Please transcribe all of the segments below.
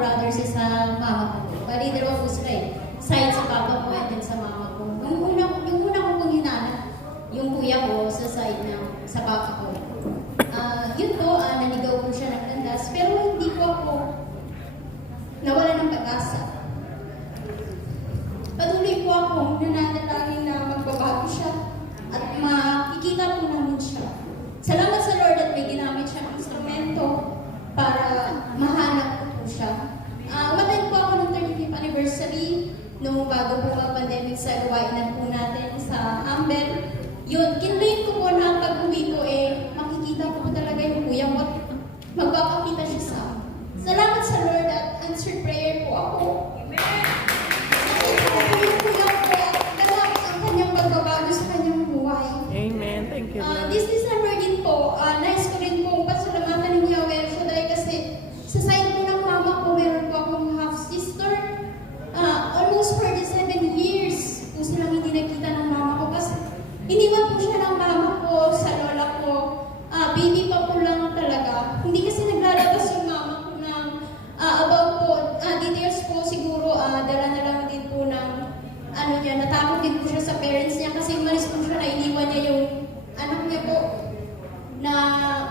brothers sa mama ko. Bali, dalawa po sila eh. Side sa papa ko and then sa mama ko. Yung una ko pong hinanap, yung kuya ko sa side sa papa ko. Yun po, nanigaw po siya ng landas. Pero hindi po ako nawala ng pag-asa. Patuloy po akong nananalangin na magbabago siya at makikita po namin siya. Salamat sa Lord at may ginamit siyang instrumento para mahanap ko po siya. Umattend po ako ng 35th anniversary nung bago po ang pandemic sa gawain po natin sa Amber. Yun, kinlaim ko po na pag-uwi ko makikita ko talaga yung kuya ko at magpapakita siya sa akin. Salamat sa Lord at answered prayer po ako. Amen! Yung kuya ko at ganap ang kanyang pagbabago sa kanyang buhay. Amen. Thank you, Lord. This December din po, nais ko rin po pasalamatan ng Yahweh Shaddai kasi sa side po ng mama ko, meron po akong half-sister. Almost 47 years po silang hindi nakita ng mama ko kasi iniwan po siya ng mama ko sa lola ko. Baby pa po lang talaga. Hindi kasi naglalabas yung mama ko ng about po, details po siguro, dala na lang din po ng natakot din po siya sa parents niya kasi umalis po siya na iniwan niya yung anak niya po na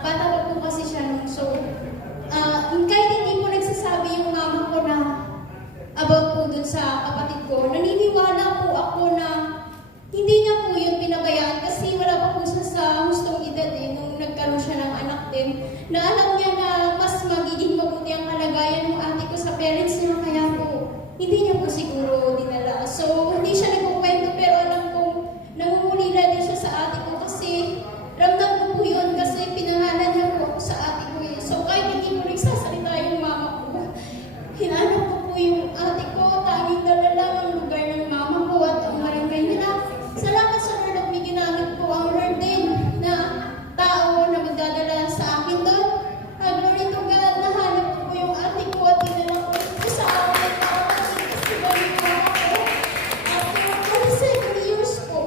bata pa po kasi siya nung so kahit hindi po nagsasabi yung mama ko na about po dun sa kapatid ko, naniniwala po ako na hindi niya po yun pinabayaan kasi wala pa po siya sa hustong edad nung nagkaroon siya ng anak din na alam niya na mas magiging mabuti ang kalagayan ng ate ko sa parents niya kaya po hindi niya po siguro dinala. So, hindi siya nagkukwento pero alam kong nangungulila din siya sa ate ko kasi ramdam ko po yun kasi pinangalan niya po ako sa ate ko eh. So, kahit hindi po nagsasalita yung mama ko, hinanap ko po yung ate ko, tanging dala lang ang lugar ng mama ko at ang barangay nila. Salamat sa Lord at may ginamit po ang Lord din na tao na magdadala sa akin doon. Glory to God, nahanap ko po yung ate ko at dinala ko po sa akin para mag-festival yung mama ko. After 47 years po,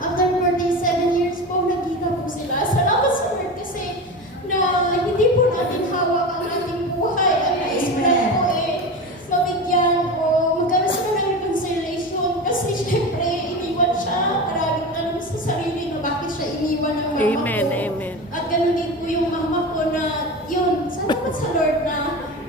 after 47 years po, nagkita po sila. Salamat sa Lord kasi na hindi po natin hawak ang ating buhay at na-explain po mabigyan o magkaroon sila ng reconciliation kasi syempre iniwan siya. Maraming tanong sa sarili na bakit siya iniwan ng mama Amen, ko. amen. At ganoon din po yung mama ko na yun, salamat sa Lord na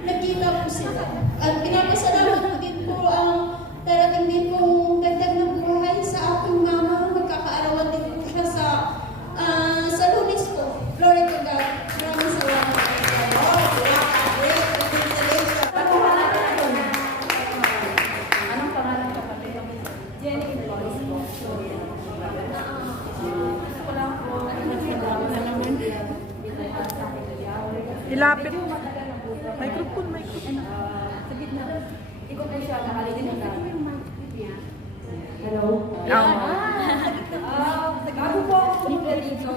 nagkita po sila. At pinapasalamat ko din po ang darating din pong dagdag na buhay sa aking mama. Magkakaarawan din po siya sa Lunes po. Glory to God. Maraming salamat. Anong pangalan ka pati? Jenny Flores po. Ako lang po. Ilapit. Medyo matagal na po. Microphone. Sa gitna. Ikaw po siya nakalitin na. Hello? Bago po ako pumunta dito,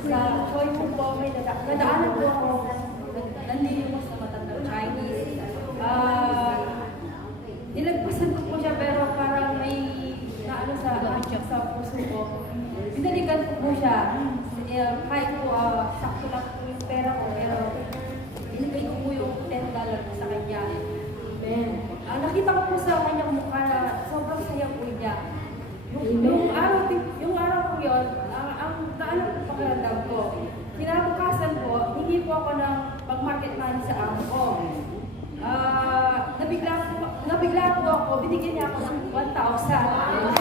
sa Choi po may nadaanan po ako. Nanlilimos na matandang Chinese. Nilagpasan ko po siya pero parang may naano sa puso ko. Pinalikan ko po siya. Kahit po sakto lang po yung pera ko pero inigay ko po yung $10 sa kanya. Nakita ko po sa kanyang mukha na sobrang saya po niya. Yung araw ko yun, ang naano po pakiramdam ko. Kinabukasan po, hindi po ako ng pag-market money sa amo ko. Nabigla po ako, binigyan niya ako ng 1,000.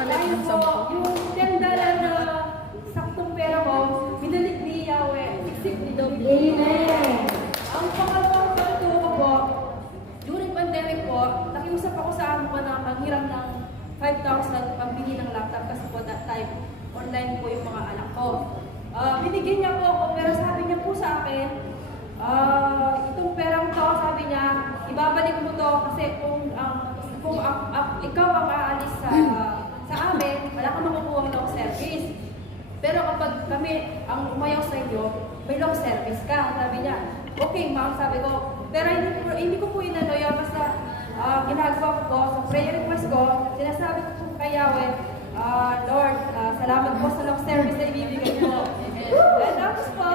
Dahil po, yung $10 na saktong pera ko, binalik ni Yahweh, ni David. Amen! Ang pangalawang kwento ko po, during pandemic po, nakiusap ako sa amo ko na maghiram ng 5,000 pambili ng laptop kasi po that time, online po yung mga anak ko. Binigyan niya po ako, pero sabi niya po sa akin, itong perang to, sabi niya, ibabalik mo to kasi kung ikaw ang aalis sa amin, wala kang makukuha ng service. Pero kapag kami ang umayaw sa inyo, may long service ka. Sabi niya, okay ma'am, sabi ko. Pero hindi ko po inano yun. Basta ginagawa ko po sa prayer request ko, sinasabi ko po kay Yahweh, Lord, salamat po sa long service na ibibigay mo. And tapos po,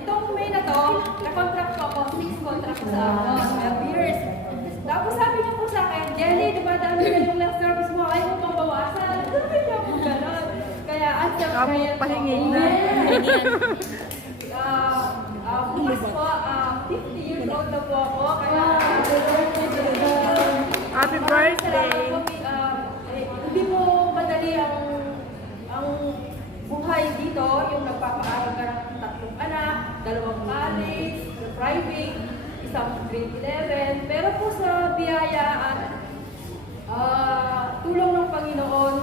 ito itong May na to, na-contract ko ako, 6 contract sa 12 years. Tapos sabi niya po sa akin, Jelly, di ba dami na yung last service mo, ayaw mo pang bawasan. Sabi niya po gano'n. Kaya, at sa kaya Pahingin na. bukas po, 50 years old na po ako. Kaya, Happy birthday! Hindi mo madali ang buhay dito, yung nagpapaaral ka ng 3 anak, 2 college, private, isang grade 11. Pero po sa biyaya at tulong ng Panginoon,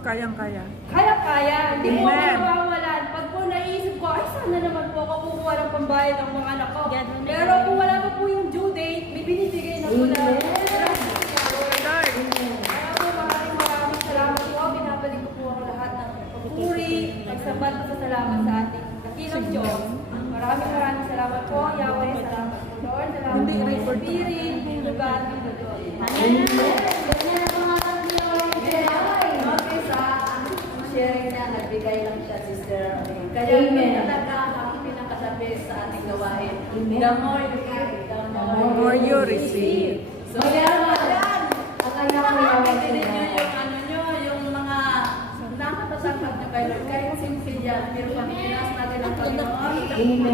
Kayang-kaya. kaya-kaya, hindi mo ako Amen. nawawalan. Pag po naisip ko, ay sana naman po ako kukuha ng pambayad ng mga anak ko. Pero kung wala pa po yung due date, may binibigay na po na. Lord. Kaya po maraming salamat po. Binabalik ko po ako lahat ng pagpupuri, pagsabat sa salamat sa ating dakilang Diyos. Maraming salamat po, Yahweh. Salamat po, Lord. Salamat Hindi po, Holy record. Spirit. God be the glory. Okay, sa sharing na nagbigay lang siya, Sister. Kaya yun talaga ang pinakasabi sa ating gawain. The more you give, the More you receive. So, nakakapagpapit din nyo yung ano nyo, yung mga nakapasangkat nyo kay Lord. Kahit simple yan, pero pag pinas natin ang Panginoon,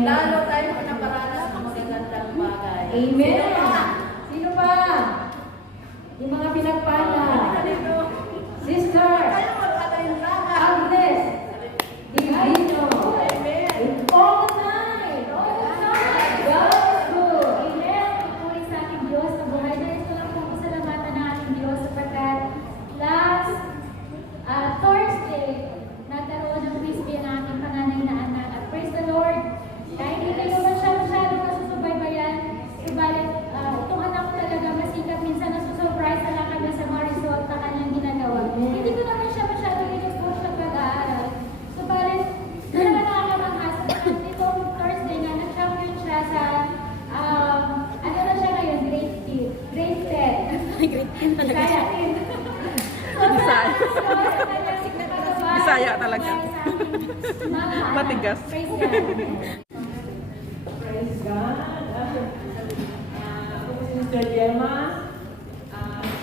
lalo tayo pinaparanas ng magagandang bagay. Amen. Sino pa? Yung mga pinagpala. Sister Tayo magpatayin lahat. Agnes Divino. Amen. All the time. God's good. Amen. Pupuri sa ating Diyos na buhay. Dahil ito lang po pasalamatan ng ating Diyos sapagkat last Thursday, nagkaroon ng crispy ang aking panganay na anak. At praise the Lord. Kahit hindi ko man siya masyadong nasusubaybayan, subalit itong anak ko talaga masikap. Minsan nasusurprise na lang kami sa mga result na kanyang ginagawa. Hindi ko naman siya masyadong in-expose sa pag-aaral. Subalit, talaga nakakamangha. Itong Thursday na nag-champion siya sa ano na siya ngayon? Grade 10. Kaya, Bisaya talaga. Matigas. Praise God. Praise God. Ako si Mr. Gemma.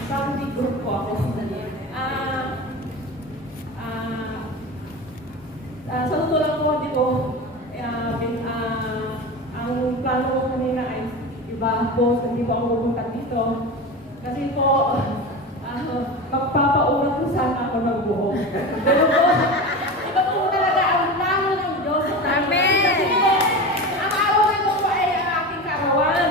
Family group po ako sa sa totoo lang po, di ko, ang plano ko kanina ay iba po, hindi po ako pupunta dito. Kasi po, magpapaurat ko sana ako ng buhok. Pero po, iba po talaga ang plano ng Diyos. Amen! Kasi po, ang araw na ito po ay ang aking karawan.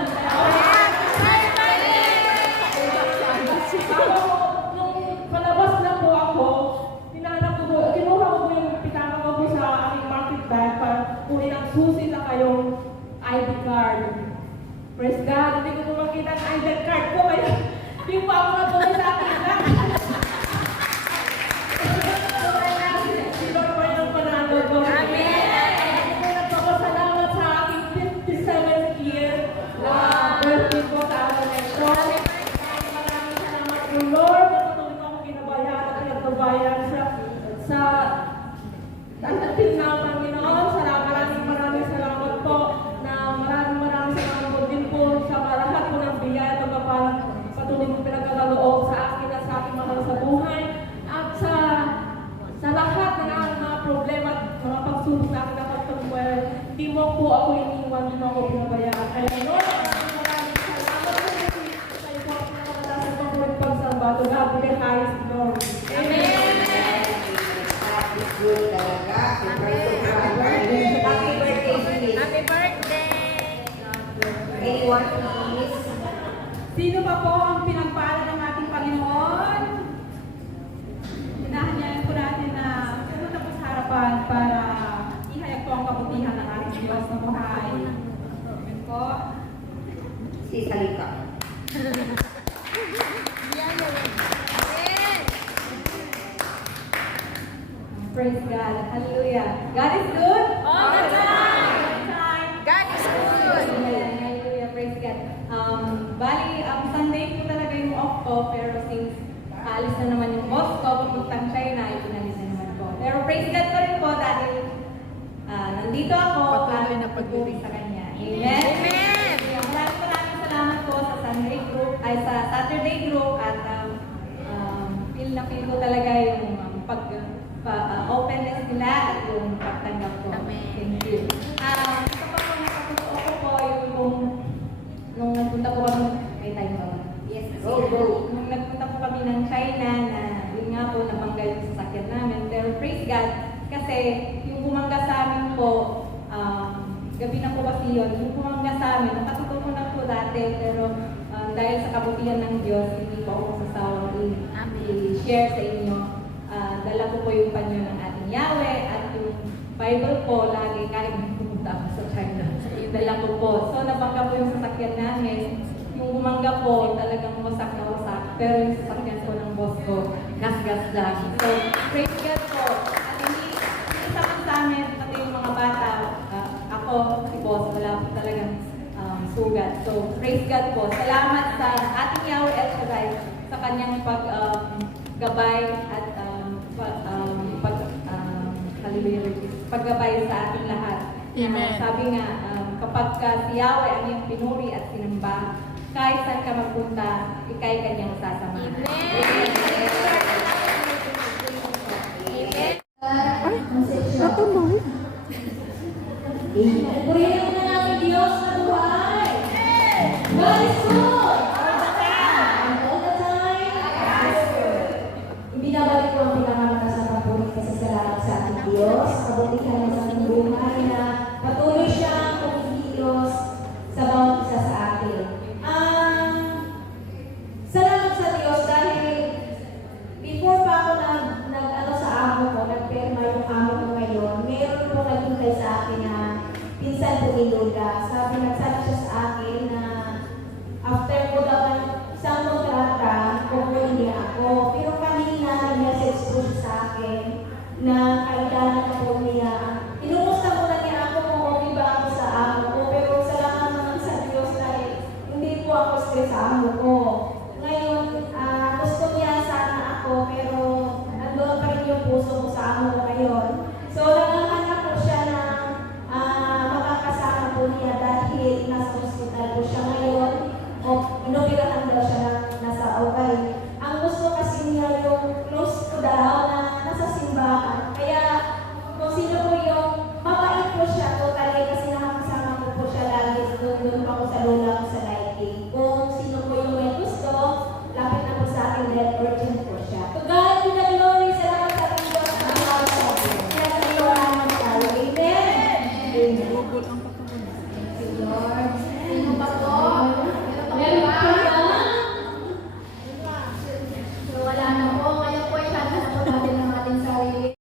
Nung palabas na po ako, kinuha ko po yung pitaka ko po sa aking market bag para kunin ang susi na kayong ID card. Praise God, hindi ko po makita ang ID card ko, kaya hindi pa ako na po sa aking bag. Si Lord po yung panalo ko. Amen! Nagpapasalamat sa aking 57th year na birthday ko sa araw na ito. Maraming salamat po, Lord, na patuloy ko akong ginabayan at pinagbabayan sa until now, Panginoon. Maraming salamat po na maraming salamat po din po sa lahat po ng biyaya at pagpapalang patuloy mo pinagkakaloob sa akin at sa aking mahal sa buhay at sa lahat ng mga problema at mga pagsubok na aking napagtagumpayan. Hindi mo po ako iniwan, hindi mo ako pinabayaan. Kaya Lord, maraming salamat po kasi kayo po ang pinakataas ng pagpulit pagsamba. To God be the highest glory. Amen! Happy birthday, Phyllis. Happy birthday! Anyone, please? Sino pa po ang pinagpala ng ating Panginoon? Hinahanyain po natin na pumunta po sa harapan para ihayag po ang kabutihan ng ating Diyos na buhay. Amen po. Si Salika. Praise God. Hallelujah. God is good? All the time! God is good! Hallelujah. Praise God. Bali, Sunday po talaga yung off ko, pero since alis na naman yung boss ko, papuntang China, ipinalis na naman po. Pero praise God pa rin po dahil nandito ako. Patuloy na at pagpuri sa Kanya. Amen? Amen! Maraming salamat po sa Sunday group, ay sa Saturday group at feel na feel ko talaga yung openness nila at yung pagtanggap ko. Thank you. Isa pa po nakatutuo ko po yung nung nagpunta po kami, may time ba? Yes. Nung nagpunta po kami ng China na yun nga po nabangga yung sasakyan namin. Pero praise God, kasi yung bumangga sa amin po, gabi na po kasi yun, yung bumangga sa amin, nakatuto ko na po dati, pero dahil sa kabutihan ng Diyos, hindi po ako masasawang i-share sa inyo. Dala ko po yung panyo ng ating Yahweh at yung Bible po lagi kahit pumunta ako sa China. Dala ko po. So nabangga po yung sasakyan namin. Yung bumangga po talagang wasak na wasak. Pero yung sasakyan po ng boss ko, gas-gas lang. So praise God po. At hindi sa amin, pati yung mga bata, ako, si boss, wala po talagang sugat. So praise God po. Salamat sa ating Yahweh El Shaddai sa kanyang paggabay at paggabay sa ating lahat. Amen. Sabi nga, kapag si Yahweh ang iyong pinuri at sinamba, kahit saan ka magpunta, ikay kanyang sasama. Amen.